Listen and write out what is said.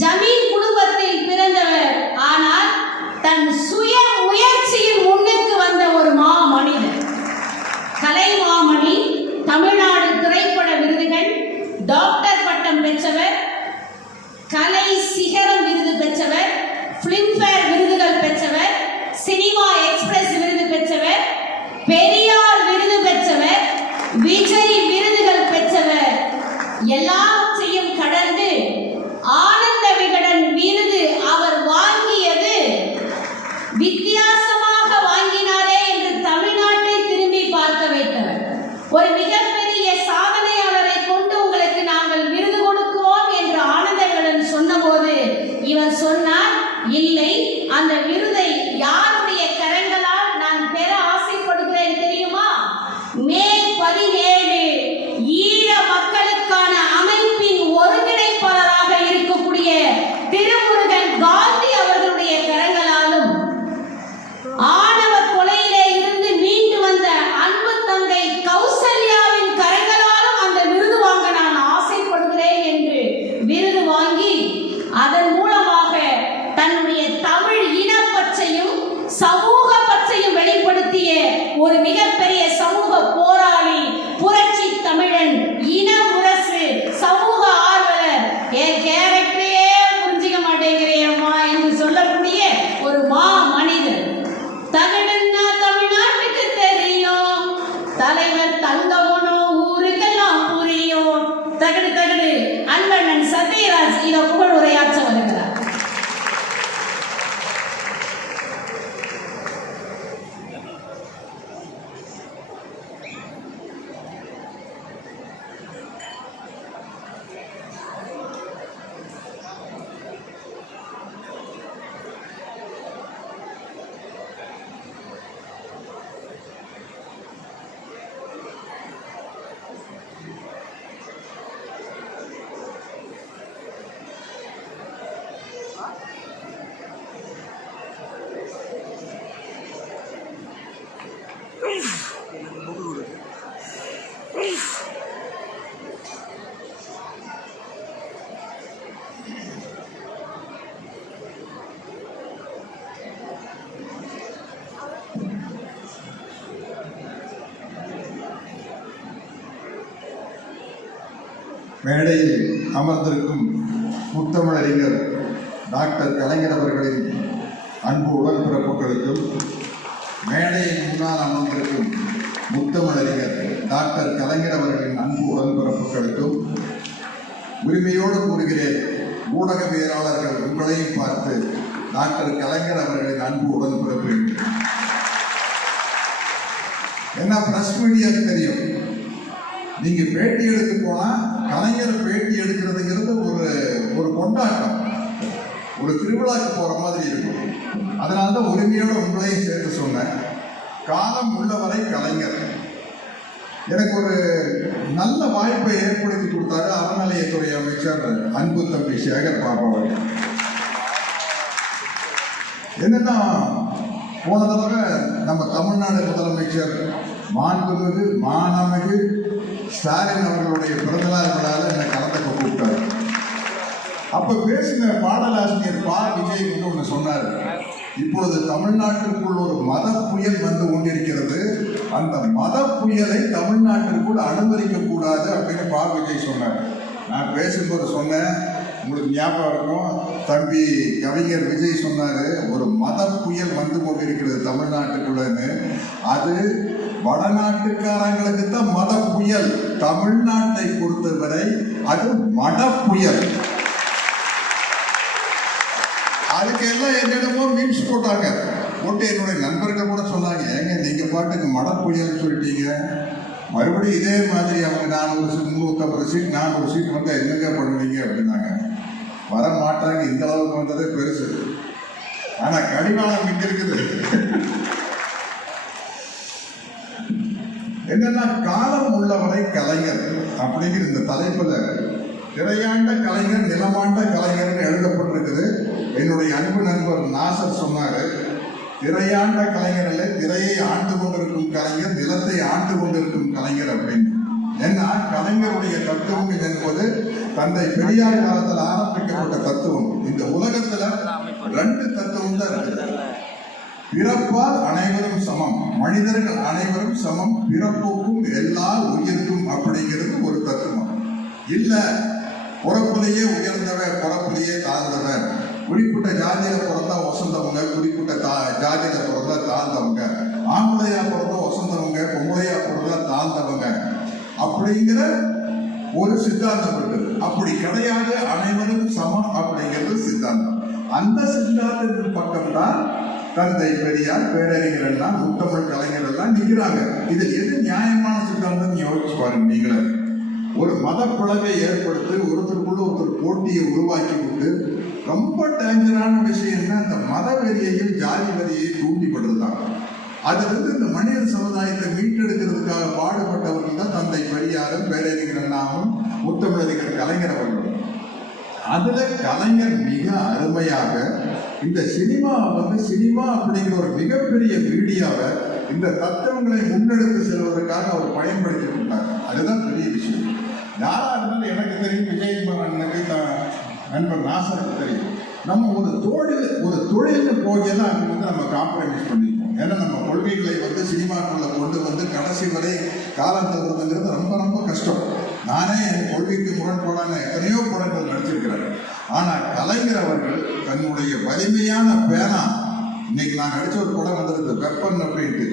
ஜமீன் குடும்பத்தில் பிறந்தவர். ஆனால் தன் சுய முயற்சியில் முன்னுக்கு வந்த ஒரு மாமனிதர். கலைமாமணி, தமிழ்நாடு திரைப்பட விருதுகள், டாக்டர் பட்டம் பெற்றவர், கலை சிகரம் விருது பெற்றவர், பிலிம்பேர் விருதுகள் பெற்றவர், சினிமா எக்ஸ்பிரஸ் விருது பெற்றவர், பெரியார் விருது பெற்றவர், விஜய் விருதுகள் பெற்றவர். எல்லாவற்றையும் கடந்து ஆனந்த விகடன் விருது அவர் வாங்கியது வித்தியாசமாக வாங்கினாரே என்று தமிழ்நாட்டை திரும்பி பார்க்க வைத்தவர். ஒரு மிகப்பெரிய சாதனையாளரை கொண்டு உங்களுக்கு நாங்கள் விருது கொடுக்கிறோம் என்று ஆனந்த விகடன் சொன்னபோது இவர் சொன்னார், இல்லை, அந்த விருதை யாருடைய கரங்களால் நான் பெற ஆசைப்படுகிறேன் தெரியுமா? மே 17 ஈழ மக்களுக்கான அமைப்பின் ஒருங்கிணைப்பாளராக இருக்கக்கூடிய திருமுருகன் காந்தி அவர்களுடைய கரங்களாலும், ஆணவ கொலையிலே இருந்து மீண்டு வந்த அன்பு தங்கை கௌசல்யாவின் கரங்களாலும் அந்த விருது வாங்க நான் ஆசைப்படுகிறேன் என்று விருது வாங்கி அதன் மூலமாக தன்னுடைய தமிழ் இனப்பற்றையும் சமூக பற்றையும் வெளிப்படுத்திய ஒரு மிகப்பெரிய சமூக போராளி, புரட்சி தமிழன், இன முரசு, சமூக ஆர்வலர். என் கேரக்டரே புரிஞ்சிக்க மாட்டேங்கிறேம்மா என்று சொல்லக்கூடிய ஒரு மா மனிதர். தகடுன்னா தமிழ்நாட்டுக்கு தெரியும், தலைவர் தங்கமனோ ஊருக்கெல்லாம் புரியும். தகடு தகடு அன்பண்ணன் சத்யராஜ் இதை புகழ் உரையாற்ற வருகிறார். மேடையில் அமர்ந்திருக்கும் முத்தமிழறிஞர் டாக்டர் கலைஞர் அவர்களின் அன்பு உடன்பிறப்புகளுக்கும், மேடையின் முன்னால் அமர்ந்திருக்கும் முத்தமிழறிஞர் டாக்டர் கலைஞர் அவர்களின் அன்பு உடன்பிறப்புகளுக்கும் உரிமையோடு கூறுகிறேன், ஊடகவியலாளர்கள் உங்களையும் பார்த்து டாக்டர் கலைஞர் அவர்களின் அன்பு உடன்பிறப்பு. என்ன பிரஸ் மீடியாவுக்கு தெரியும், நீங்க பேட்டி எடுத்து போனா கலைஞர் பேட்டி எடுக்கிறதுங்கிறது ஒரு கொண்டாட்டம், ஒரு திருவிழாக்கு போற மாதிரி இருக்கும். அதனால்தான் உரிமையோட உங்களையும் சேர்த்து சொன்னேன். காலம் உள்ளவரை கலைஞர். எனக்கு ஒரு நல்ல வாய்ப்பை ஏற்படுத்தி கொடுத்தாரு அறநிலையத்துறை அமைச்சர் அன்பு தம்பி சேகர் பாபு அவர்கள். என்னன்னா, போன தடவை நம்ம தமிழ்நாடு முதலமைச்சர் மாண்புமிகு மாண்புமிகு ஸ்டாலின் அவர்களுடைய பிறந்தநாள் விழாவில் என்னை கலந்துக்க கூப்பிட்டார். அப்ப பேசின பாடலாசிரியர் பா. விஜய் வந்து ஒன்று சொன்னார், இப்பொழுது தமிழ்நாட்டிற்குள் ஒரு மத புயல் வந்து கொண்டிருக்கிறது, அந்த மத புயலை தமிழ்நாட்டிற்குள் அனுமதிக்க கூடாது அப்படின்னு பா. விஜய் சொன்னார். நான் பேசும்போது சொன்னேன், உங்களுக்கு ஞாபகம் இருக்கும், தம்பி கவிஞர் விஜய் சொன்னாரு, ஒரு மத புயல் வந்து கொண்டிருக்கிறது தமிழ்நாட்டுக்குள்ளன்னு. அது வடநாட்டுக்காரங்களுக்கு தான் மத புயல், தமிழ்நாட்டை பொறுத்தவரை அது மட புயல். அதுக்கு எல்லாம் என்னென்னமோ மீம்ஸ் போட்டாங்க. போட்டு என்னுடைய நண்பர்கள் கூட சொன்னாங்க, ஏங்க நீங்க பாட்டுக்கு மட புயல் சொல்லிட்டீங்க, மறுபடியும் இதே மாதிரி அவங்க 400 சீட் 350 சீட் 400 சீட் வந்து என்னங்க பண்ணுவீங்க அப்படின்னாங்க. வர மாட்டாங்க, இந்த அளவுக்கு வந்ததே பெருசு. ஆனா கடிவாளம் இங்க இருக்குது. என்னன்னா, காலம் உள்ளவரை கலைஞர் அப்படிங்கிற இந்த தலைப்புல திரையாண்ட கலைஞர் நிலமாண்ட கலைஞர்னு எழுதப்பட்டிருக்குது. என்னுடைய அன்பு நண்பர் நாசர் சொன்னாரு, திரையாண்ட கலைஞர் அல்ல, திரையை ஆண்டு கொண்டிருக்கும் கலைஞர், நிலத்தை ஆண்டு கொண்டிருக்கும் கலைஞர் அப்படின்னு. ஏன்னா கலைஞருடைய தத்துவம் என்பது தந்தை பெரியார் காலத்தில் ஆரம்பிக்கப்பட்ட தத்துவம். இந்த உலகத்துல 2 தத்துவம் தான் இருக்குது. பிறப்பால் அனைவரும் சமம், மனிதர்கள் அனைவரும் சமம், பிறப்புக்கும் எல்லா உயிர்க்கும் அப்படிங்கிறது ஒரு தத்துவம். இல்ல பிறப்புலேயே உயர்ந்தவன், பிறப்புலேயே தாழ்ந்தவன், குறிப்பிட்ட ஜாதியில பிறந்தா வசந்தவங்க, குறிப்பிட்ட ஜாதியில பிறந்தா தாழ்ந்தவங்க, ஆம்பளையா பிறந்தா வசந்தவங்க, பொம்பளையா பிறந்தா தாழ்ந்தவங்க அப்படிங்கிற ஒரு சித்தாந்தம் இருக்குது. அப்படி கிடையாது, அனைவரும் சமம் அப்படிங்கிறது சித்தாந்தம். அந்த சித்தாந்தத்தின் பக்கம்தான் தந்தை பெரியார், பேரறிஞர் எல்லாம், முத்தமிழ் கலைஞர் எல்லாம் நிற்கிறாங்க. இதில் எது நியாயமான சித்தாந்தம் யோசிச்சு பாருங்க. நீங்களே ஒரு மத பிளவை ஏற்படுத்தி ஒருத்தருக்குள்ள ஒருத்தர் போட்டியை உருவாக்கி விட்டு ரொம்ப டேஞ்சரான விஷயம்னா இந்த மத வெறியையும் ஜாதி வெறியையும் தூண்டிப்படுறதுதான். அதிலிருந்து இந்த மனித சமுதாயத்தை மீட்டெடுக்கிறதுக்காக பாடுபட்டவர்கள் தான் தந்தை பெரியாரும், பேரறிஞர் அண்ணாவும், முத்தமிழறிஞர் கலைஞர் அவர்களும். அதுல கலைஞர் மிக அருமையாக இந்த சினிமா அப்படிங்கிற ஒரு மிகப்பெரிய மீடியாவை இந்த தத்துவங்களை முன்னெடுத்து செல்வதற்காக அவர் பயன்படுத்தி கொண்டார். அதுதான் பெரிய விஷயம். யாரா இருந்தாலும் எனக்கு தெரியும், விஜயகுமார் அண்ணனுக்கு, நண்பர் நாசருக்கு தெரியும். நம்ம ஒரு தொழில்னு போகலாம் அங்கே நம்ம காம்ப்ரமைஸ் பண்ணிப்போம். ஏன்னா நம்ம கொள்கைகளை சினிமாக்குள்ள கொண்டு கடைசி வரை காலம் தருவதுங்கிறது ரொம்ப ரொம்ப கஷ்டம். நானே என் கொள்கைக்கு முரண்பாடான எத்தனையோ படங்கள் நடிச்சிருக்கிறேன். ஆனால் கலைஞர் அவர்கள் தன்னுடைய வலிமையான பேனா, இன்னைக்கு நான் நடிச்ச ஒரு படம் வந்திருக்கு வெப்பன் அப்படின்ட்டு,